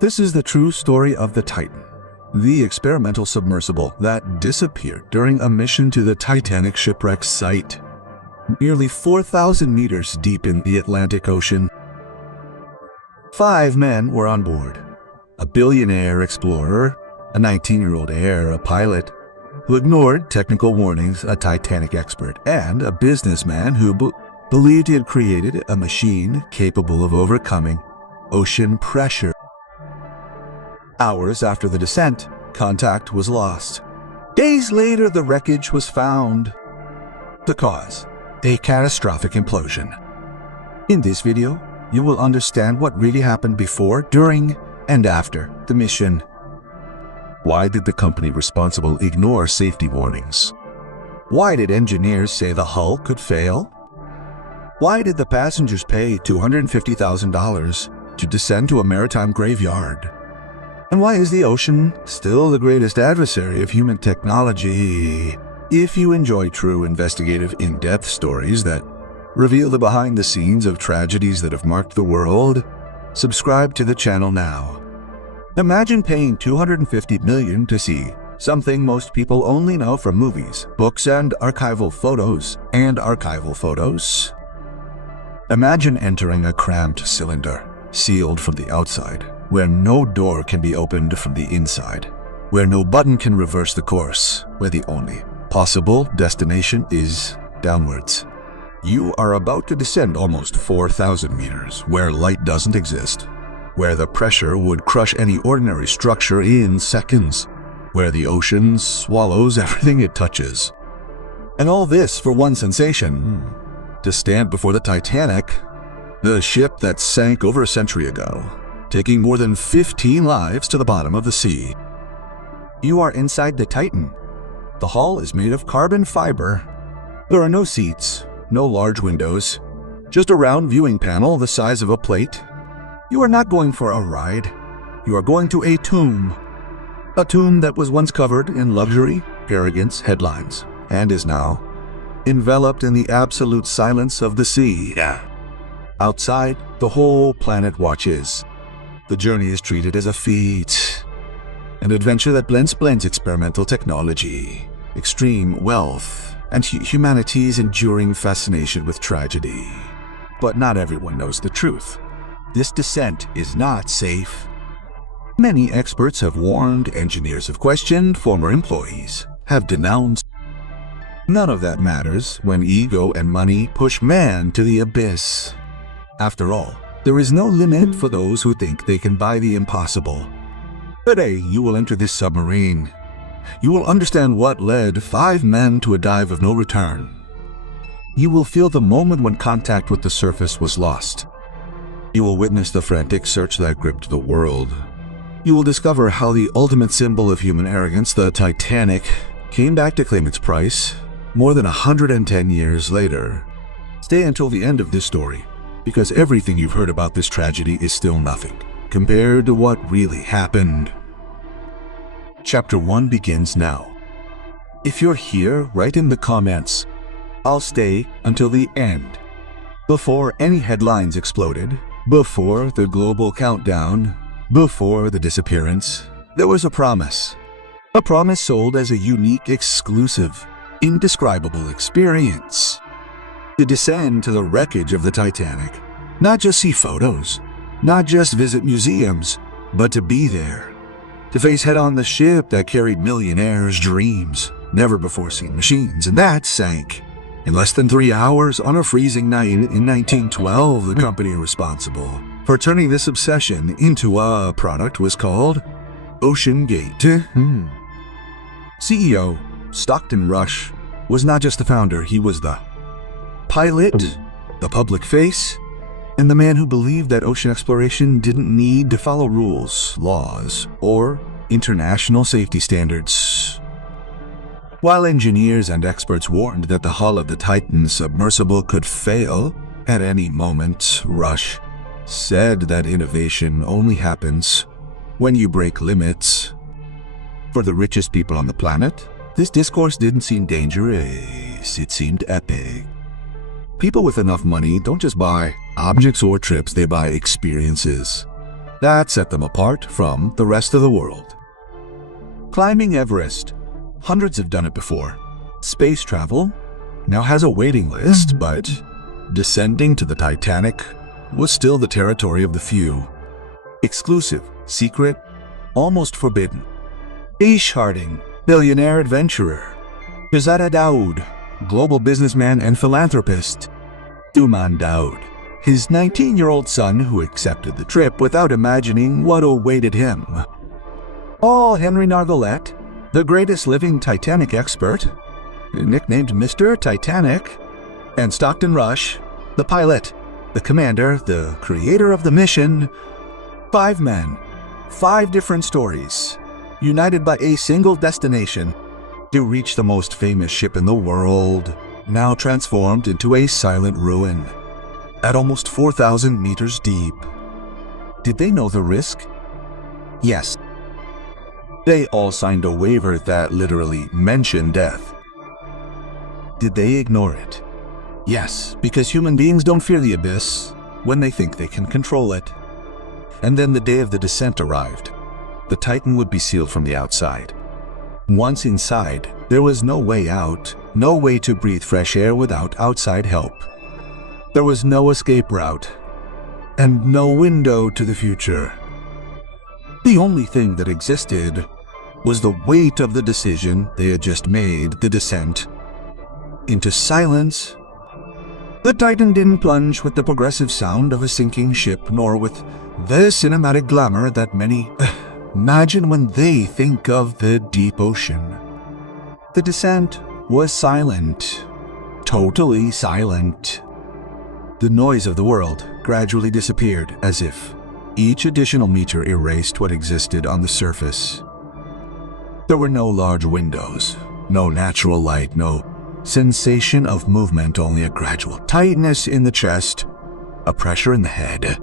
This is the true story of the Titan, the experimental submersible that disappeared during a mission to the Titanic shipwreck site, nearly 4,000 meters deep in the Atlantic Ocean. 5 men were on board: a billionaire explorer, a 19-year-old heir, a pilot who ignored technical warnings, a Titanic expert, and a businessman who believed he had created a machine capable of overcoming ocean pressure. Hours after the descent, contact was lost. Days later, the wreckage was found. The cause: a catastrophic implosion. In this video, you will understand what really happened before, during, and after the mission. Why did the company responsible ignore safety warnings? Why did engineers say the hull could fail? Why did the passengers pay $250,000 to descend to a maritime graveyard? And why is the ocean still the greatest adversary of human technology? If you enjoy true investigative in-depth stories that reveal the behind the scenes of tragedies that have marked the world, subscribe to the channel now. Imagine paying $250 million to see something most people only know from movies, books, and archival photos. Imagine entering a cramped cylinder, sealed from the outside, where no door can be opened from the inside, where no button can reverse the course, where the only possible destination is downwards. You are about to descend almost 4,000 meters, where light doesn't exist, where the pressure would crush any ordinary structure in seconds, where the ocean swallows everything it touches. And all this for one sensation: to stand before the Titanic, the ship that sank over a century ago, taking more than 15 lives to the bottom of the sea. You are inside the Titan. The hull is made of carbon fiber. There are no seats, no large windows, just a round viewing panel the size of a plate. You are not going for a ride. You are going to a tomb. A tomb that was once covered in luxury, arrogance, headlines, and is now enveloped in the absolute silence of the sea. Outside, the whole planet watches. The journey is treated as a feat, an adventure that blends experimental technology, extreme wealth, and humanity's enduring fascination with tragedy. But not everyone knows the truth. This descent is not safe. Many experts have warned, engineers have questioned, former employees have denounced. None of that matters when ego and money push man to the abyss. After all, there is no limit for those who think they can buy the impossible. Today, you will enter this submarine. You will understand what led 5 men to a dive of no return. You will feel the moment when contact with the surface was lost. You will witness the frantic search that gripped the world. You will discover how the ultimate symbol of human arrogance, the Titanic, came back to claim its price more than 110 years later. Stay until the end of this story, because everything you've heard about this tragedy is still nothing compared to what really happened. Chapter 1 begins now. If you're here, write in the comments. I'll stay until the end. Before any headlines exploded, before the global countdown, before the disappearance, there was a promise. A promise sold as a unique, exclusive, indescribable experience. To descend to the wreckage of the Titanic, not just see photos, not just visit museums, but to be there. To face head-on the ship that carried millionaires' dreams, never-before-seen machines, and that sank. In less than 3 hours on a freezing night in 1912, the company responsible for turning this obsession into a product was called Ocean Gate. CEO Stockton Rush was not just the founder, he was the pilot, the public face, and the man who believed that ocean exploration didn't need to follow rules, laws, or international safety standards. While engineers and experts warned that the hull of the Titan submersible could fail at any moment, Rush said that innovation only happens when you break limits. For the richest people on the planet, this discourse didn't seem dangerous, it seemed epic. People with enough money don't just buy objects or trips, they buy experiences. That set them apart from the rest of the world. Climbing Everest. Hundreds have done it before. Space travel now has a waiting list, but descending to the Titanic was still the territory of the few. Exclusive, secret, almost forbidden. Ish Harding, billionaire adventurer. Shahzada Daoud, global businessman and philanthropist. Duman Daoud, his 19-year-old son who accepted the trip without imagining what awaited him. Henry Nargolet, the greatest living Titanic expert, nicknamed Mr. Titanic, and Stockton Rush, the pilot, the commander, the creator of the mission. 5 men, 5 different stories, united by a single destination to reach the most famous ship in the world, now transformed into a silent ruin at almost 4,000 meters deep. Did they know the risk? Yes. They all signed a waiver that literally mentioned death. Did they ignore it? Yes, because human beings don't fear the abyss when they think they can control it. And then the day of the descent arrived. The Titan would be sealed from the outside. Once inside, there was no way out, no way to breathe fresh air without outside help. There was no escape route, and no window to the future. The only thing that existed was the weight of the decision they had just made, the descent into silence. The Titan didn't plunge with the progressive sound of a sinking ship, nor with the cinematic glamour that many imagine when they think of the deep ocean. The descent was silent, totally silent. The noise of the world gradually disappeared, as if each additional meter erased what existed on the surface. There were no large windows, no natural light, no sensation of movement, only a gradual tightness in the chest, a pressure in the head,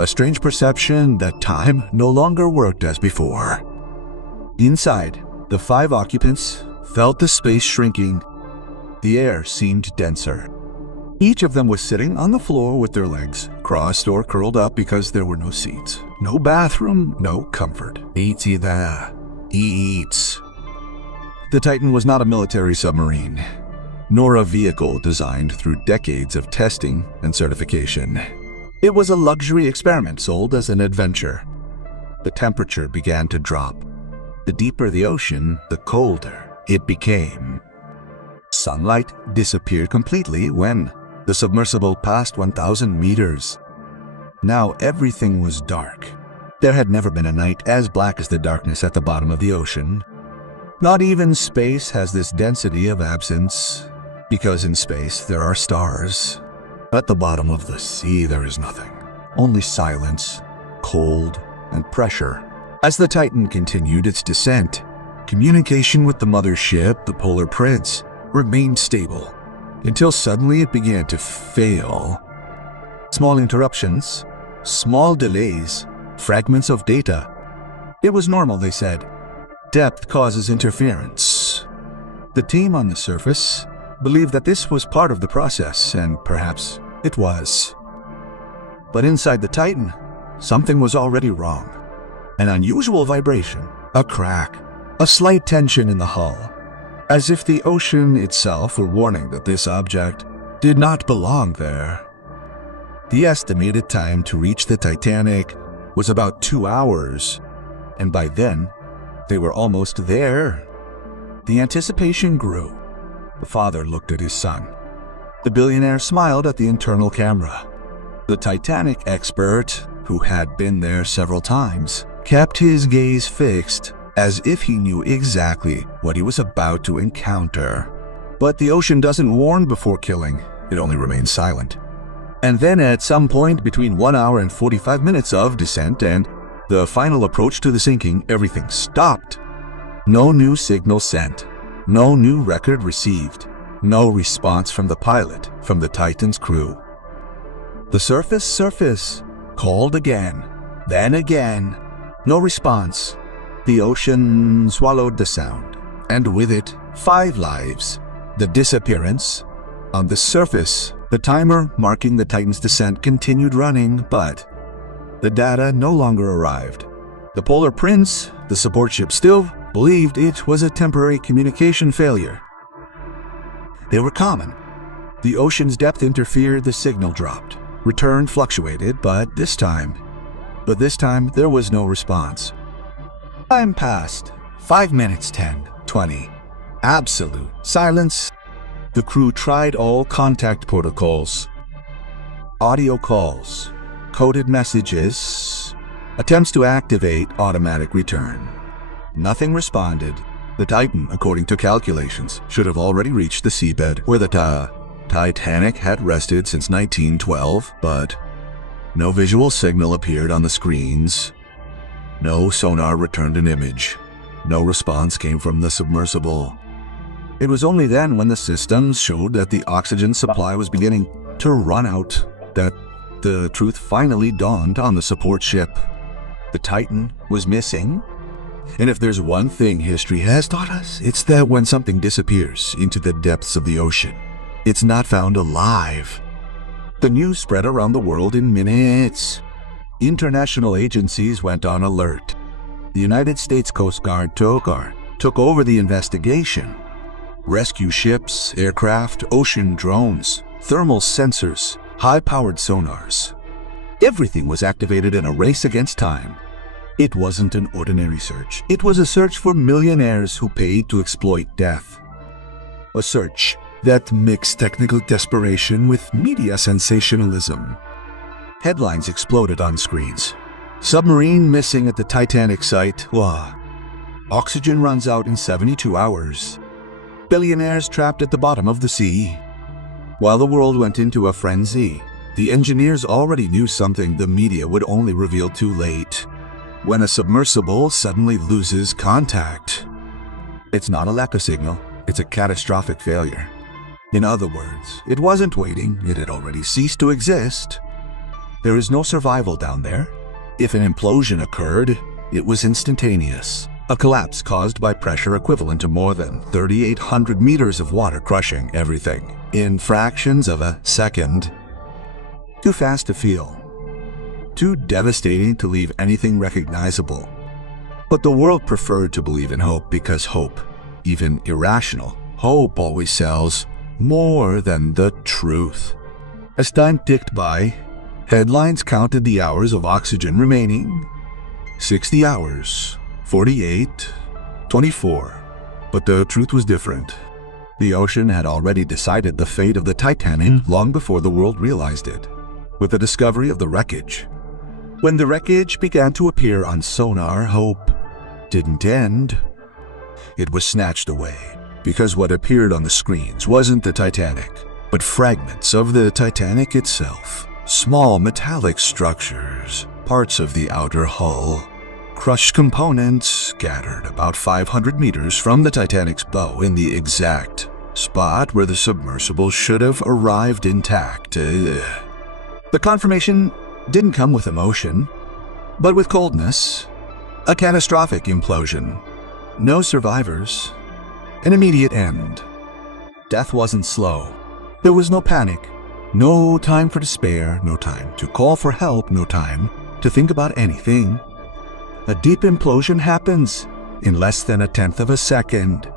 a strange perception that time no longer worked as before. Inside, the 5 occupants felt the space shrinking. The air seemed denser. Each of them was sitting on the floor with their legs crossed or curled up because there were no seats, no bathroom, no comfort. Eatsy there. Eats. The Titan was not a military submarine, nor a vehicle designed through decades of testing and certification. It was a luxury experiment sold as an adventure. The temperature began to drop. The deeper the ocean, the colder it became. Sunlight disappeared completely when the submersible passed 1,000 meters. Now everything was dark. There had never been a night as black as the darkness at the bottom of the ocean. Not even space has this density of absence, because in space there are stars. At the bottom of the sea there is nothing, only silence, cold, and pressure. As the Titan continued its descent, communication with the mothership, the Polar Prince, remained stable, until suddenly it began to fail. Small interruptions, small delays, fragments of data. It was normal, they said. Depth causes interference. The team on the surface believed that this was part of the process, and perhaps it was. But inside the Titan, something was already wrong. An unusual vibration, a crack, a slight tension in the hull, as if the ocean itself were warning that this object did not belong there. The estimated time to reach the Titanic was about 2 hours, and by then, they were almost there. The anticipation grew. The father looked at his son. The billionaire smiled at the internal camera. The Titanic expert, who had been there several times, kept his gaze fixed, as if he knew exactly what he was about to encounter. But the ocean doesn't warn before killing, it only remains silent. And then at some point between 1 hour and 45 minutes of descent and the final approach to the sinking, everything stopped. No new signal sent, no new record received, no response from the pilot, from the Titan's crew. The surface called again, then again. No response. The ocean swallowed the sound, and with it, 5 lives. The disappearance. On the surface, the timer marking the Titan's descent continued running, but The data no longer arrived. The Polar Prince, the support ship, still believed it was a temporary communication failure. They were common. The ocean's depth interfered, the signal dropped. Return fluctuated, but this time there was no response. Time passed. 5 minutes, 10, 20. Absolute silence. The crew tried all contact protocols. Audio calls, coded messages, attempts to activate automatic return. Nothing responded. The Titan, according to calculations, should have already reached the seabed where the Titanic had rested since 1912, but no visual signal appeared on the screens. No sonar returned an image. No response came from the submersible. It was only then, when the systems showed that the oxygen supply was beginning to run out, that the truth finally dawned on the support ship. The Titan was missing. And if there's one thing history has taught us, it's that when something disappears into the depths of the ocean, it's not found alive. The news spread around the world in minutes. International agencies went on alert. The United States Coast Guard took over the investigation. Rescue ships, aircraft, ocean drones, thermal sensors, high-powered sonars. Everything was activated in a race against time. It wasn't an ordinary search. It was a search for millionaires who paid to exploit death. A search that mixed technical desperation with media sensationalism. Headlines exploded on screens. Submarine missing at the Titanic site. Oxygen runs out in 72 hours. Billionaires trapped at the bottom of the sea. While the world went into a frenzy, the engineers already knew something the media would only reveal too late. When a submersible suddenly loses contact, it's not a lack of signal, it's a catastrophic failure. In other words, it wasn't waiting, it had already ceased to exist. There is no survival down there. If an implosion occurred, it was instantaneous. A collapse caused by pressure equivalent to more than 3,800 meters of water crushing everything in fractions of a second. Too fast to feel. Too devastating to leave anything recognizable. But the world preferred to believe in hope because hope, even irrational, hope always sells more than the truth. As time ticked by, headlines counted the hours of oxygen remaining. 60 hours, 48, 24. But the truth was different. The ocean had already decided the fate of the Titanic long before the world realized it, with the discovery of the wreckage. When the wreckage began to appear on sonar, hope didn't end. It was snatched away, because what appeared on the screens wasn't the Titanic, but fragments of the Titanic itself. Small metallic structures, parts of the outer hull, crushed components scattered about 500 meters from the Titanic's bow in the exact spot where the submersible should have arrived intact. The confirmation didn't come with emotion, but with coldness. A catastrophic implosion. No survivors. An immediate end. Death wasn't slow. There was no panic. No time for despair. No time to call for help. No time to think about anything. A deep implosion happens in less than 1/10 of a second.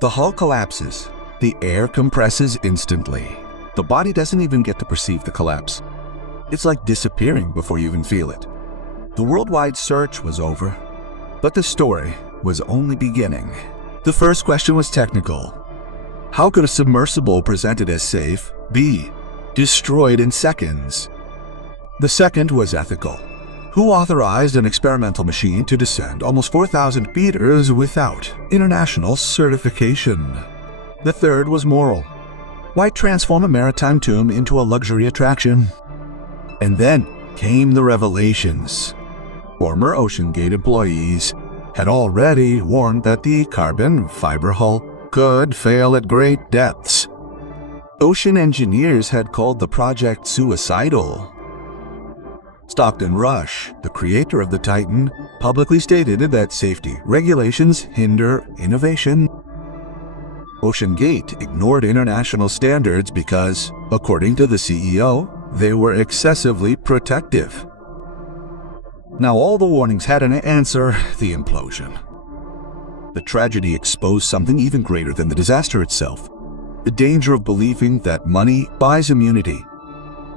The hull collapses. The air compresses instantly. The body doesn't even get to perceive the collapse. It's like disappearing before you even feel it. The worldwide search was over, but the story was only beginning. The first question was technical. How could a submersible presented as safe be destroyed in seconds? The second was ethical. Who authorized an experimental machine to descend almost 4,000 meters without international certification? The third was moral. Why transform a maritime tomb into a luxury attraction? And then came the revelations. Former OceanGate employees had already warned that the carbon fiber hull could fail at great depths. Ocean engineers had called the project suicidal. Stockton Rush, the creator of the Titan, publicly stated that safety regulations hinder innovation. OceanGate ignored international standards because, according to the CEO, they were excessively protective. Now all the warnings had an answer: the implosion. The tragedy exposed something even greater than the disaster itself: the danger of believing that money buys immunity.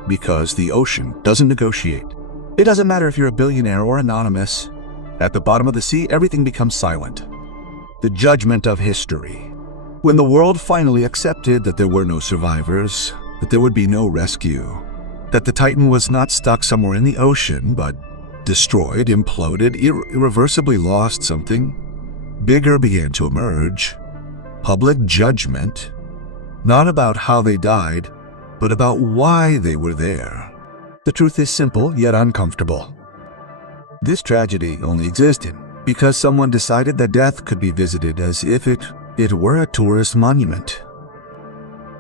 Because the ocean doesn't negotiate. It doesn't matter if you're a billionaire or anonymous. At the bottom of the sea, everything becomes silent. The judgment of history. When the world finally accepted that there were no survivors, that there would be no rescue, that the Titan was not stuck somewhere in the ocean, but destroyed, imploded, irreversibly lost, something bigger began to emerge. Public judgment, not about how they died, but about why they were there. The truth is simple, yet uncomfortable. This tragedy only existed because someone decided that death could be visited as if it were a tourist monument.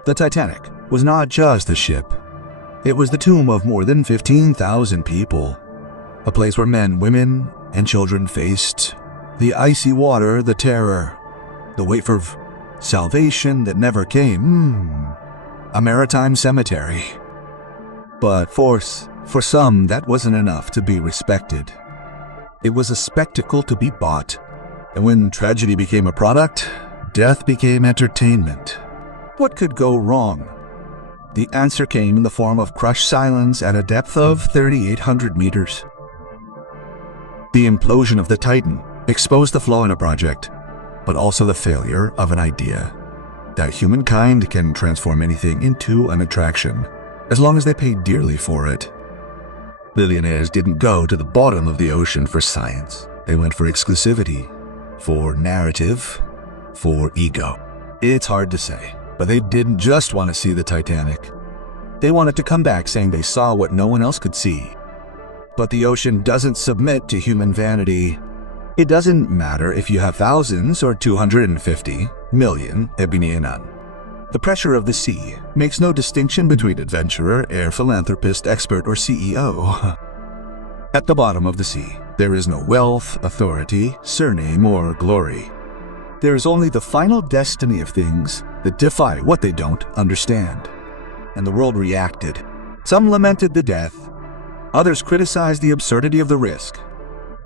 The Titanic was not just a ship. It was the tomb of more than 15,000 people. A place where men, women, and children faced the icy water, the terror, the wait for salvation that never came. A maritime cemetery. But for some, that wasn't enough to be respected. It was a spectacle to be bought. And when tragedy became a product, death became entertainment. What could go wrong? The answer came in the form of crushed silence at a depth of 3,800 meters. The implosion of the Titan exposed the flaw in a project, but also the failure of an idea. That humankind can transform anything into an attraction, as long as they pay dearly for it. Billionaires didn't go to the bottom of the ocean for science. They went for exclusivity, for narrative, for ego. It's hard to say, but they didn't just want to see the Titanic. They wanted to come back saying they saw what no one else could see. But the ocean doesn't submit to human vanity. It doesn't matter if you have thousands or 250 million ebinianan. The pressure of the sea makes no distinction between adventurer, air philanthropist, expert, or CEO. At the bottom of the sea, there is no wealth, authority, surname, or glory. There is only the final destiny of things that defy what they don't understand. And the world reacted. Some lamented the death. Others criticized the absurdity of the risk.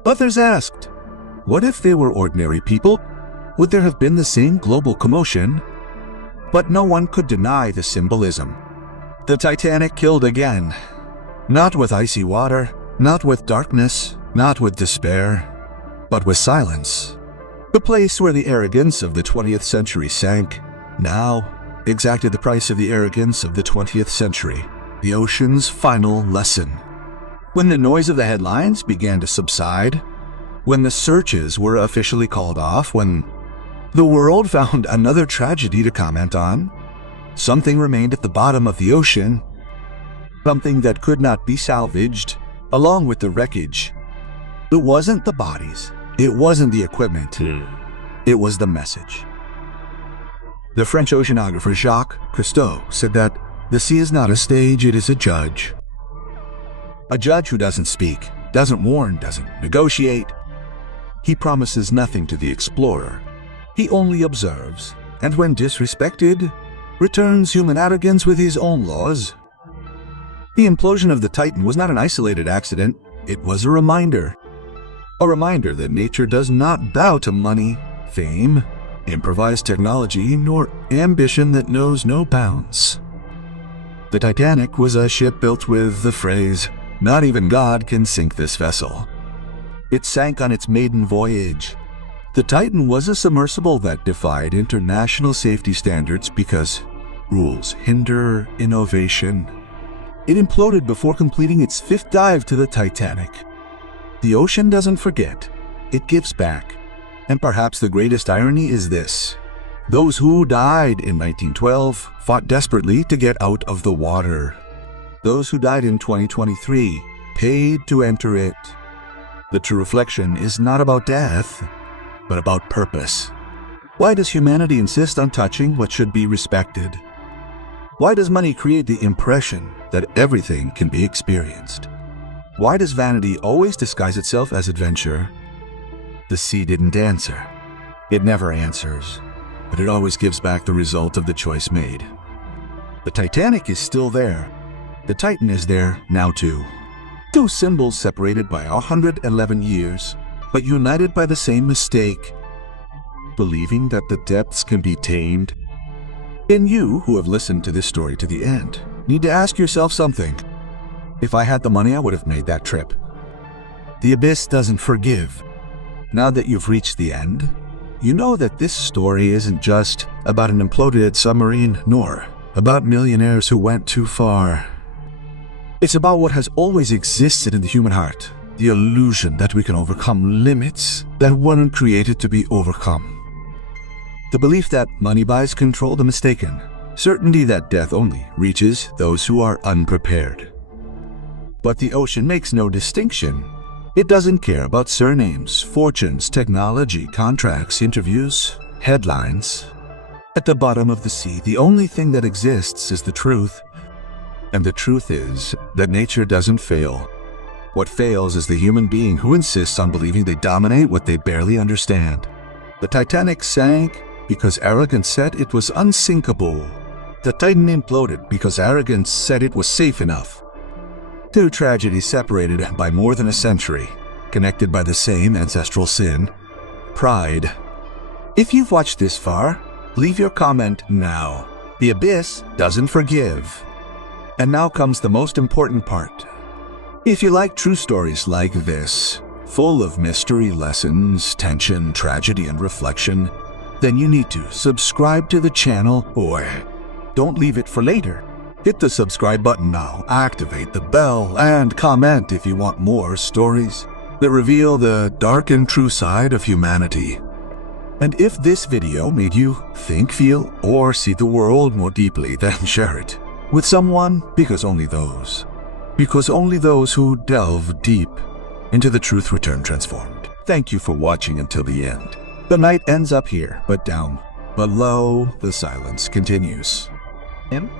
Others asked, what if they were ordinary people? Would there have been the same global commotion? But no one could deny the symbolism. The Titanic killed again. Not with icy water, not with darkness, not with despair, but with silence. The place where the arrogance of the 20th century sank, now exacted the price of the arrogance of the 20th century. The ocean's final lesson. When the noise of the headlines began to subside, when the searches were officially called off, when the world found another tragedy to comment on, something remained at the bottom of the ocean, something that could not be salvaged, along with the wreckage. It wasn't the bodies, it wasn't the equipment, it was the message. The French oceanographer Jacques Cousteau said that the sea is not a stage, it is a judge. A judge who doesn't speak, doesn't warn, doesn't negotiate. He promises nothing to the explorer. He only observes, and when disrespected, returns human arrogance with his own laws. The implosion of the Titan was not an isolated accident, it was a reminder. A reminder that nature does not bow to money, fame, improvised technology, nor ambition that knows no bounds. The Titanic was a ship built with the phrase, "Not even God can sink this vessel." It sank on its maiden voyage. The Titan was a submersible that defied international safety standards because rules hinder innovation. It imploded before completing its 5th dive to the Titanic. The ocean doesn't forget, it gives back. And perhaps the greatest irony is this: those who died in 1912 fought desperately to get out of the water. Those who died in 2023 paid to enter it. The true reflection is not about death, but about purpose. Why does humanity insist on touching what should be respected? Why does money create the impression that everything can be experienced? Why does vanity always disguise itself as adventure? The sea didn't answer. It never answers, but it always gives back the result of the choice made. The Titanic is still there. The Titan is there now too. Two symbols separated by 111 years, but united by the same mistake, believing that the depths can be tamed. And you, who have listened to this story to the end, need to ask yourself something. If I had the money, I would have made that trip. The abyss doesn't forgive. Now that you've reached the end, you know that this story isn't just about an imploded submarine, nor about millionaires who went too far. It's about what has always existed in the human heart, the illusion that we can overcome limits that weren't created to be overcome. The belief that money buys control the mistaken, certainty that death only reaches those who are unprepared. But the ocean makes no distinction. It doesn't care about surnames, fortunes, technology, contracts, interviews, headlines. At the bottom of the sea, the only thing that exists is the truth. And the truth is that nature doesn't fail. What fails is the human being who insists on believing they dominate what they barely understand. The Titanic sank because arrogance said it was unsinkable. The Titan imploded because arrogance said it was safe enough. Two tragedies separated by more than a century, connected by the same ancestral sin, pride. If you've watched this far, leave your comment now. The abyss doesn't forgive. And now comes the most important part. If you like true stories like this, full of mystery, lessons, tension, tragedy, and reflection, then you need to subscribe to the channel, or don't leave it for later. Hit the subscribe button now, activate the bell, and comment if you want more stories that reveal the dark and true side of humanity. And if this video made you think, feel, or see the world more deeply, then share it with someone, because only those who delve deep into the truth return transformed. Thank you for watching until the end. The night ends up here, but down below, the silence continues.